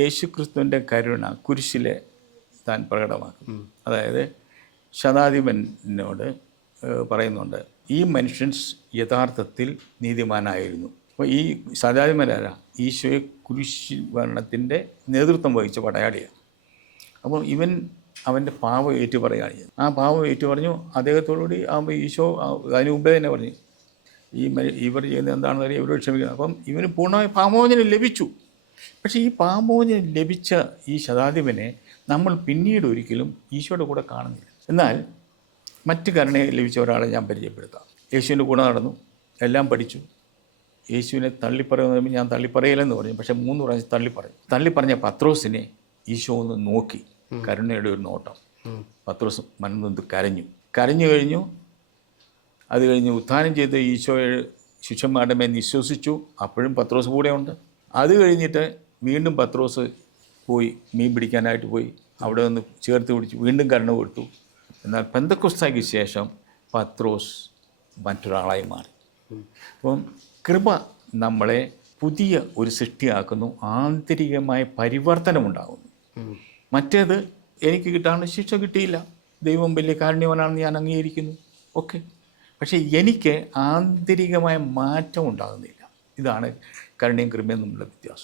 യേശുക്രിസ്തുവിൻ്റെ കരുണ കുരിശിലെ താൻ പ്രകടമാക്കും. അതായത് ശതാധിപനോട് പറയുന്നുണ്ട്, ഈ മനുഷ്യൻ യഥാർത്ഥത്തിൽ നീതിമാനായിരുന്നു. അപ്പോൾ ഈ ശതാധിപനാരാ? ഈശോയെ കുരിശ് ഭരണത്തിൻ്റെ നേതൃത്വം വഹിച്ച പടയാളിയാണ്. അപ്പോൾ ഇവൻ അവൻ്റെ പാവം ഏറ്റു പറയുകയാണ് ചെയ്തത്. ആ പാവം ഏറ്റു പറഞ്ഞു. അദ്ദേഹത്തോടുകൂടി ആകുമ്പോൾ ഈശോ അതിന് മുമ്പേ തന്നെ പറഞ്ഞു, ഇവർ ചെയ്യുന്നത് എന്താണെന്ന് അറിയാം, ഇവരോട് ക്ഷമിക്കണം. അപ്പം ഇവന് പൂർണ്ണമായി പാമോചനം ലഭിച്ചു. പക്ഷേ ഈ പാമോചനം ലഭിച്ച ഈ ശതാധിപനെ നമ്മൾ പിന്നീട് ഒരിക്കലും ഈശോയുടെ കൂടെ കാണുന്നില്ല. എന്നാൽ മറ്റ് കരുണ ലഭിച്ച ഒരാളെ ഞാൻ പരിചയപ്പെടുത്താം. യേശുവിൻ്റെ കൂടെ നടന്നു, എല്ലാം പഠിച്ചു. യേശുവിനെ തള്ളിപ്പറയുന്ന ഞാൻ തള്ളിപ്പറയില്ലെന്ന് പറഞ്ഞു, പക്ഷേ 3 പ്രാവശ്യം തള്ളിപ്പറഞ്ഞ പത്രോസിനെ ഈശോ ഒന്ന് നോക്കി, കരുണയുടെ ഒരു നോട്ടം. പത്രോസ് മനംനൊന്ത് കരഞ്ഞു കഴിഞ്ഞു. അത് കഴിഞ്ഞ് ഉത്ഥാനം ചെയ്ത് ഈശോയെ ശിഷ്യന്മാരുടെ മേൽ വിശ്വസിച്ചു. അപ്പോഴും പത്രോസ് കൂടെയുണ്ട്. അത് കഴിഞ്ഞിട്ട് വീണ്ടും പത്രോസ് പോയി മീൻ പിടിക്കാനായിട്ട് പോയി. അവിടെ നിന്ന് ചേർത്ത് പിടിച്ചു, വീണ്ടും കരുണ കൊടുത്തു. എന്നാൽ പെന്തക്കോസ്തായ്ക്ക് ശേഷം പത്രോസ് മറ്റൊരാളായി മാറി. അപ്പം കൃപ നമ്മളെ പുതിയ ഒരു സൃഷ്ടിയാക്കുന്നു, ആന്തരികമായ പരിവർത്തനമുണ്ടാകുന്നു. മറ്റേത് എനിക്ക് കിട്ടാനുള്ള ശിക്ഷ കിട്ടിയില്ല, ദൈവം വലിയ കാരുണ്യവാനാണെന്ന് ഞാൻ അംഗീകരിക്കുന്നു, ഓക്കെ, പക്ഷേ എനിക്ക് ആന്തരികമായ മാറ്റം ഉണ്ടാകുന്നില്ല. ഇതാണ് കരുണയും കൃപയും തമ്മിലുള്ള വ്യത്യാസം.